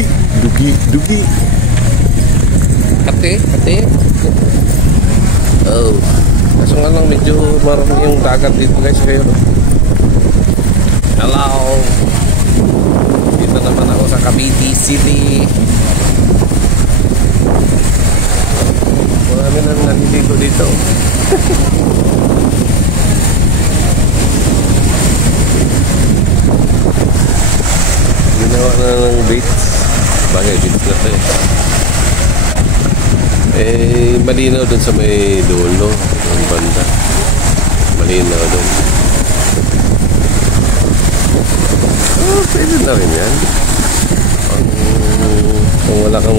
dugi, dugi, dugi. Kate, kate. Oh, kaso nga lang medyo marami yung dagat dito guys. Kayo, no? Hello. Dito naman ako sa Cavite City. Marami nang nandito dito. Ginawa na ng beach. Bagay, beach na to eh. Malinaw dun sa may dulo ng banda. Malinaw dun. Oh, pwede na rin yan. Kung wala kang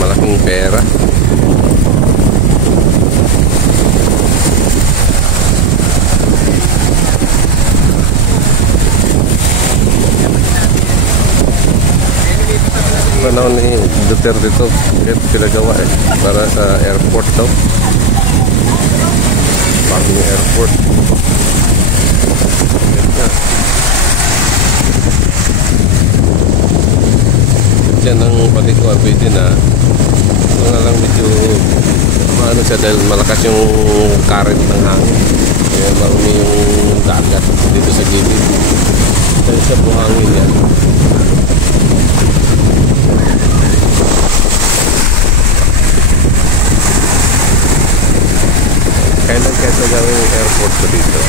malaking pera. Panahon ni Duterte ito pinagawa para sa airport daw, bagong airport. Diyan ang palikuan pwede na nga lang medyo ano siya dahil malakas yung current ng hangin, kaya marumi yung dagat dito sa gilid dahil sa buhangin yan. Kailan kaya gawin yung airport ko dito?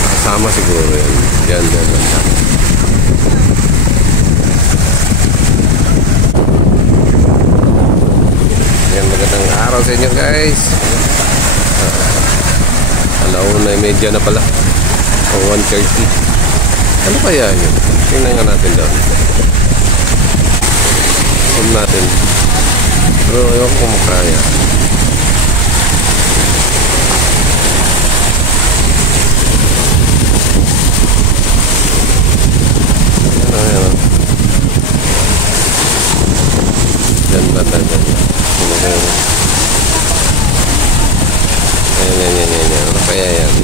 Kasama siguro yan. Diyan lang. Yan, magandang araw sa inyo guys. Alauna, medya na pala. 1:30. Ano kaya yun? Tingnan nga natin doon. Zoom natin. Pero ayaw ko makaya. Dan banda dan ano kaya yan?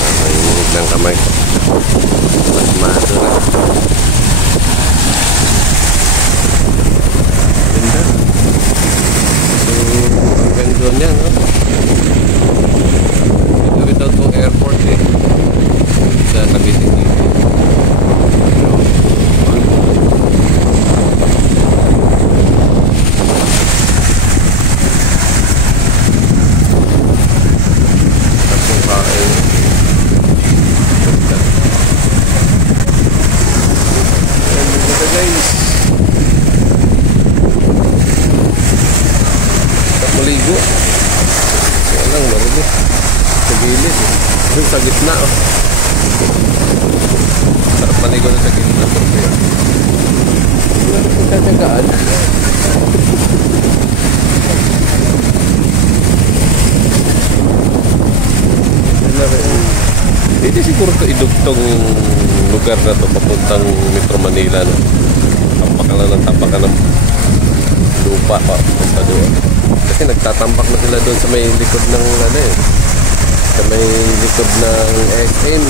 Mahinig ng kamay mas maso na ganda ang ganda niya, no? Ito daw itong airport sa Cavite City. Maligo. Kaya lang marami. Sa gilid. Yung sa gitna. Oh. Sarap maligo na sa gilid na turkey. Wala kong tatagaan. Hindi siguro ito idugtong yung lugar na ito papuntang Metro Manila. No? Tampakan lang ng tampakan ng lupa pa papunta doon. Kasi nagtatambak na sila doon sa may likod ng ano eh. Sa may likod ng SM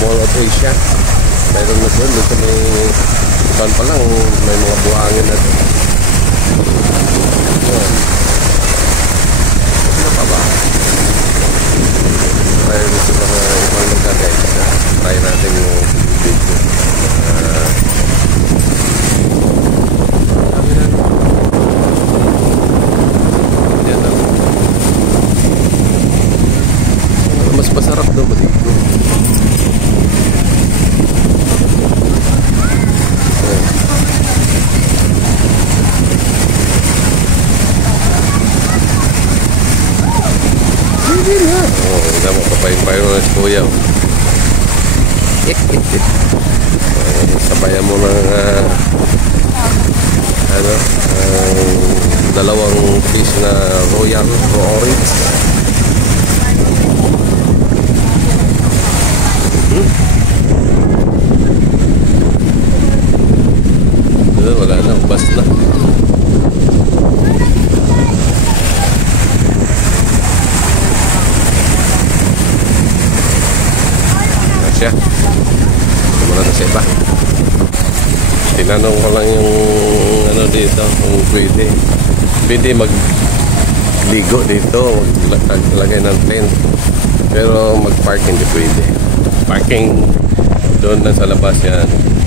Mall of Asia. Mayroon na doon sa may iban pa lang may mga buhangin na doon. Ano pa ba? Tayo gusto na ibang lugar guys. Try natin yung video. Mas masarap daw maligo. Hindi na. Oh, hindi mo kapay-payo na si Kuya. Sabayan mo ng dalawang fish na royal orange. Wala na, bas na. Tinanong ko lang yung ano dito, kung pwede magligo dito, maglagay ng tent. Pero mag-park hindi pwede. Parking doon na sa labas yan.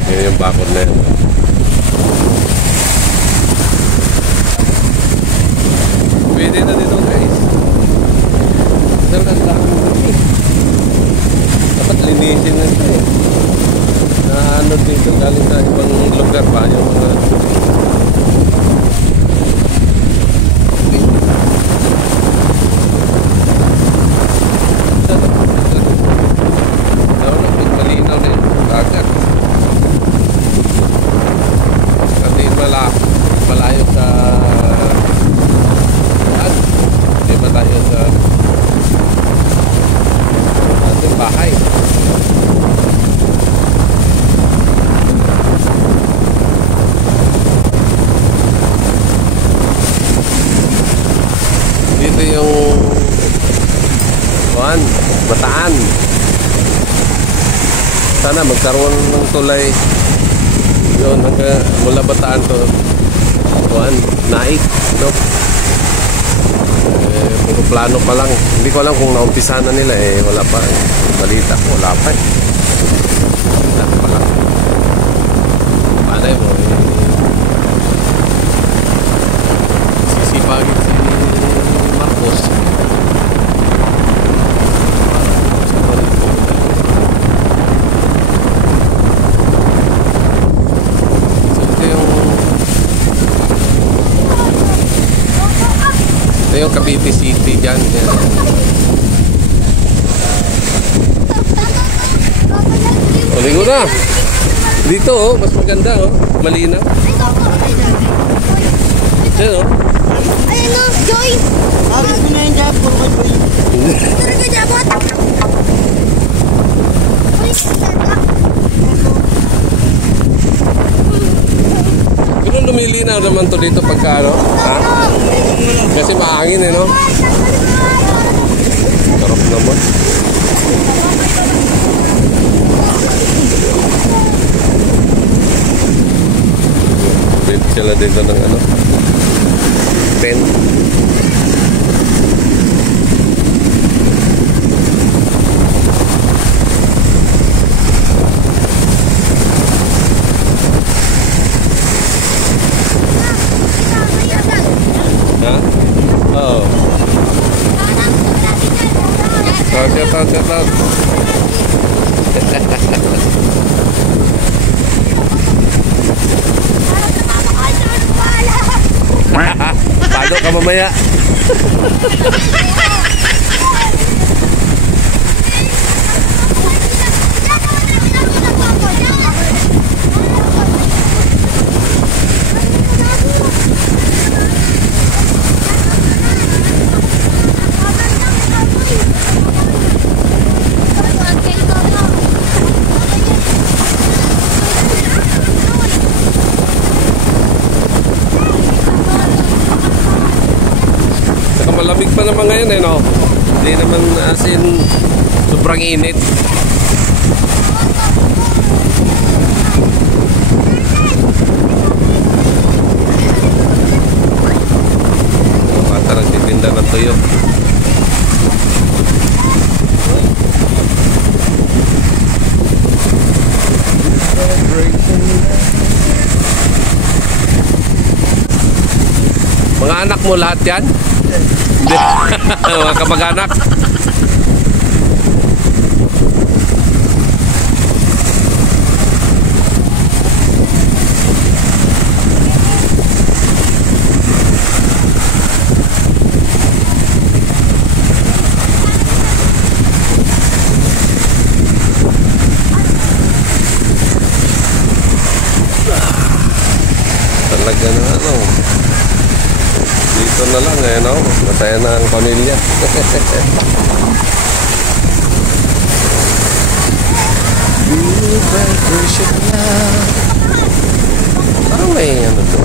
Yan yung bakod na yan. Pwede na dito guys. Dapat linisin na ito eh. Na ano dito galing sa ibang lugar pa yung mga malinaw na yung dagat. Hindi malayo sa hindi malayo sa ating bahay. Dito yung Bataan. Sana magkaroon ng tulay yun hanggang mula Bataan to Naik, no? Puro plano pa lang. Hindi ko alam kung naumpisa na nila eh. Wala pa. Balita ko, wala pa eh. Wala pa lang. Panay mo eh. Sisipagin si Marcos. Ito yung Cavite City dyan. O, ligo na. Dito oh, mas maganda oh. Malinaw. Diyan oh. Ayun o, Joy! Bakit mo na yung jabot ko, Joy? Pero ka jabot? Pero lumilinaw naman to dito pagka ano? Ha? Kasi maangin eh no? Sarap naman. Build sila dito ng ano? Tent. Ha? Oo. Shout out. Paano ka mamaya? Malamig pa naman ngayon eh no. Hindi naman as in sobrang init. Bata nagtitinda ng tuyo. Mga anak mo lahat yan? Mga kamag-anak. Talaga na ano. Dito na lang eh, no? Masaya na ang pamilya. Parang may ano to.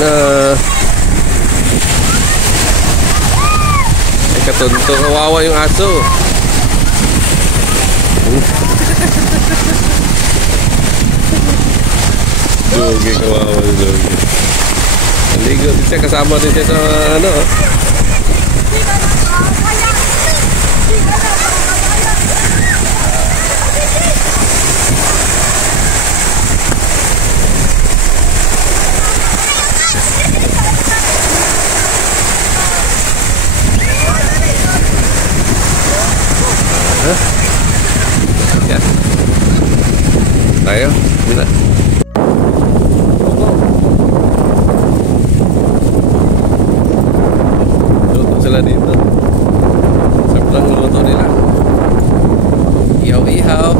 na. Ay, katunto, kawawa yung aso. Doge, kawawa yung doge. Naligo din siya, kasama din siya sa ano. Yan. Tayo, bila. Luto sila dito. Sobrang luto nila. Ihaw-ihaw.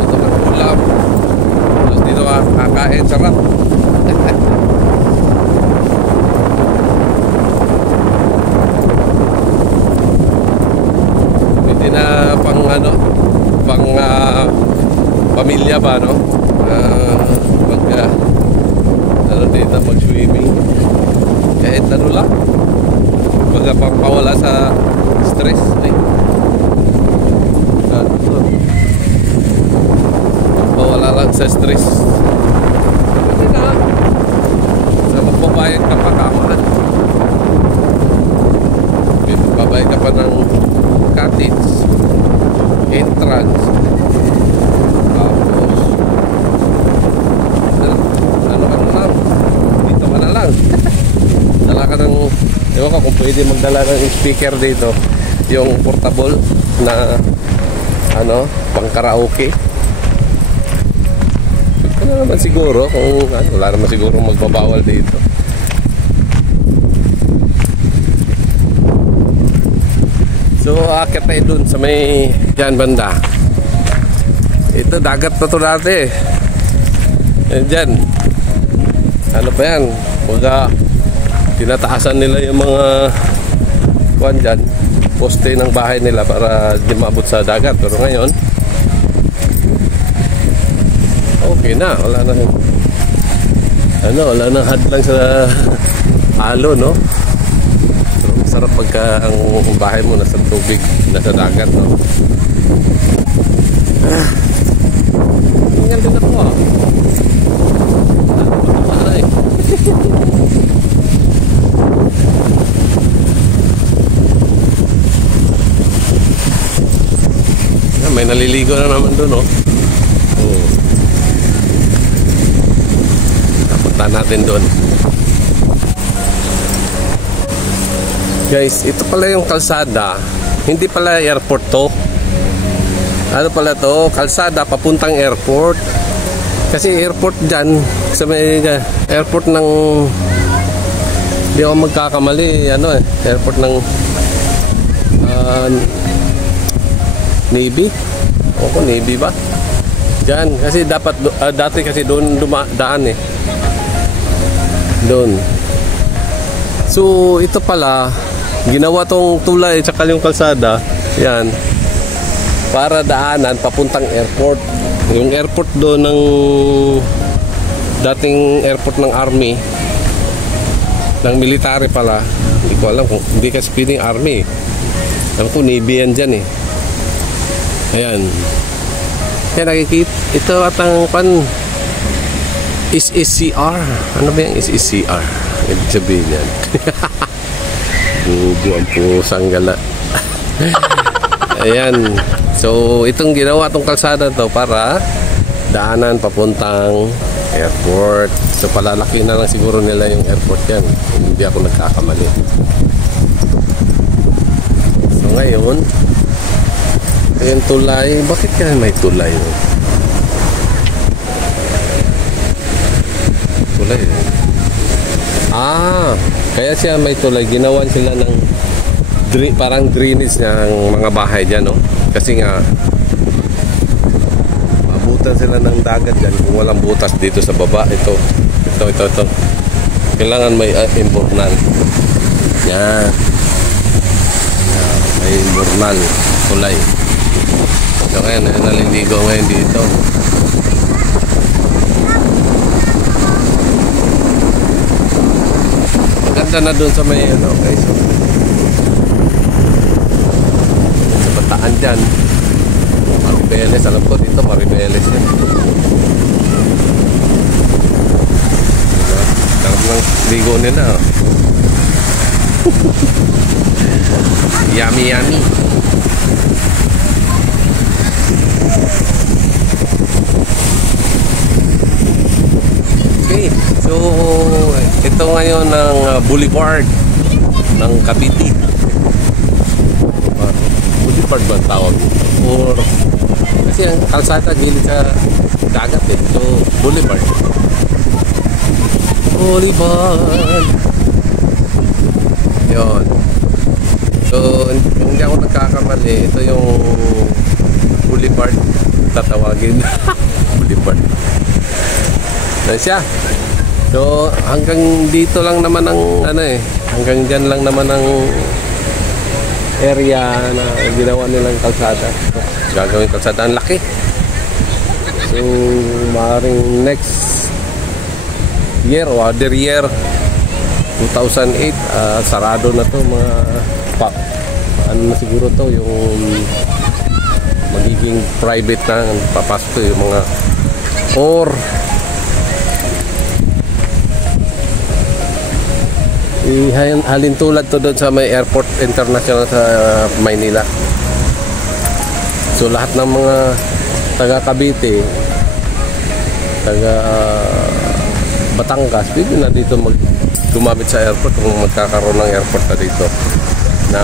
Luto ng ulam. Terus dito kakain, sarap. Hindi na pang ano, pang pamilya ba, no? Ano dito, mag-swimming. Kahit ano lang. Pagpapawala sa stress. Pawala lang sa stress. Hindi na. Sa magbabayad ka pa kamaan. Babayad ka pa ng cottage, entrance, tapos ano ka na lang, dito ka na lang. Dala ka ng, ewan ko kung pwede magdala ng speaker dito, yung portable na ano, pang karaoke. Ito na naman siguro kung ano, wala naman siguro magbabawal dito. So akit tayo dun sa may dyan banda. Ito dagat na to dati. Dyan ano pa yan, baga tinataasan nila yung mga kuwan dyan, poste ng bahay nila para di maabot sa dagat. Pero ngayon okay na, wala na ano, wala na hadlang sa halo, no? Sarap pagka ang bahay mo nasa tubig, nasa dagat, no? Tingnan din ako, ah. Aray. May naliligo na naman doon, no? Oh. Napunta natin doon. Guys, ito pala yung kalsada. Hindi pala airport to. Ano pala to? Kalsada papuntang airport. Kasi airport dyan, sa may airport ng, hindi ako magkakamali, ano airport ng Navy. O Navy ba? Dyan, kasi dapat dati kasi doon daan doon. So ito pala, ginawa tong tulay tsaka yung kalsada, yan, para daanan papuntang airport. Yung airport doon ng dating airport ng army, ng military pala. Hindi ko alam kung, hindi kasi pwedeng army. Alam ko Navy yan dyan eh. Ayan. Yan nakikita. Ito at ang SSCR. Ano ba yung SSCR? Ibig sabihin yan. Bugo ang pusang gala. Ayan. So itong ginawa tong kalsada to para daanan papuntang airport. So palalaki na lang siguro nila yung airport yan, hindi ako nagkakamali. So ngayon, ayun tulay. Bakit kaya may tulay? Tulay. Kaya siya may tulay. Ginawan sila ng parang drainage ng mga bahay dyan, no? Kasi nga mabutan sila ng dagat dyan kung walang butas dito sa baba. Ito kailangan may imbornal. Yan. May imbornal tulay. So ngayon naliligo ngayon dito. kalsada na doon sa may ano, guys. So, sa bataan dyan. Maribeles, alam ko dito, Maribeles yan. Sarap ng ligo nila. Oh. Yummy, yummy. Okay, so ito ngayon ang boulevard ng Cavite. Boulevard ba ang tawag? Or kasi ang kalsada gilid sa dagat eh. So boulevard. Boulevard. Yun. So hindi ako nagkakamali. Ito yung boulevard tatawagin. Boulevard. Yan siya. So hanggang dito lang naman ang ano eh. Hanggang dyan lang naman ang area na ginawa nilang kalsada. So, gagawin kalsada ang laki. So maaaring next year o other year 2008 sarado na to mga ano na siguro to yung magiging private na papasok to yung mga or halin tulad to doon sa may airport international sa Maynila. So lahat ng mga taga Cavite, taga Batangas, pwede na dito gumamit sa airport kung magkakaroon ng airport na dito na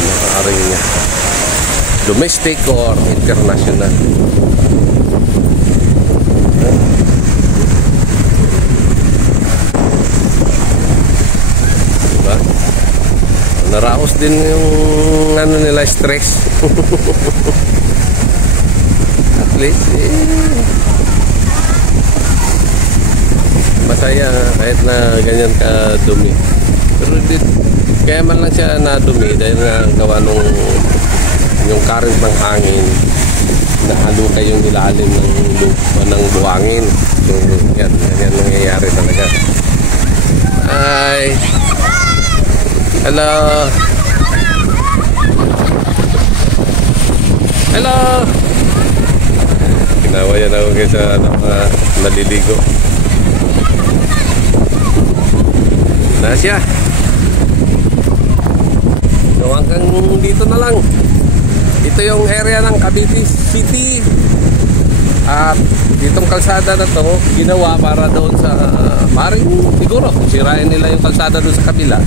maaaring domestic or international. Diba? Naraos din yung ano nila, stress. At least masaya kahit na ganyan ka dumi. Pero kaya man lang siya na dumi dahil na gawa nung yung current ng hangin na halukay yung ilalim ng buhangin. So yan nangyayari talaga. Ay, hello, hello. Kinawayan ako guys sa mga naliligo. Nasya. So hanggang dito na lang. Ito yung area ng Cavite City. At ditong kalsada na to ginawa para doon sa maring siguro sirain nila yung kalsada doon sa kabila.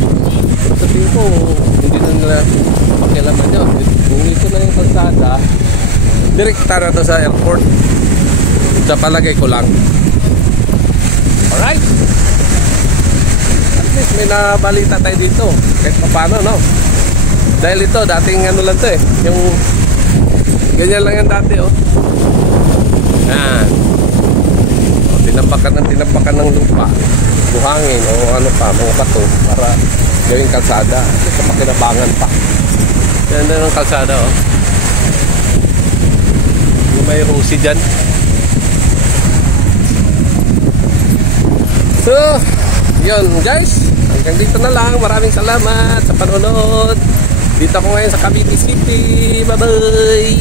Sabi ko hindi na nila pakialaman yun. Kung dito na yung kalsada, direkta na to sa airport. Sa palagay ko lang. Alright. May nabalita tayo dito kahit paano, no? Dahil ito dating ano lang to eh, yung ganyan lang yan dati, oh. Yan, tinampakan ng lupa, buhangin o ano pa, mga bato para gawing kalsada sa pakinabangan pa. Yan na ng kalsada, oh. Yung may rusi dyan. So yun guys, hanggang dito na lang. Maraming salamat sa panonood. Dito ako ngayon sa Cavite City. Bye bye.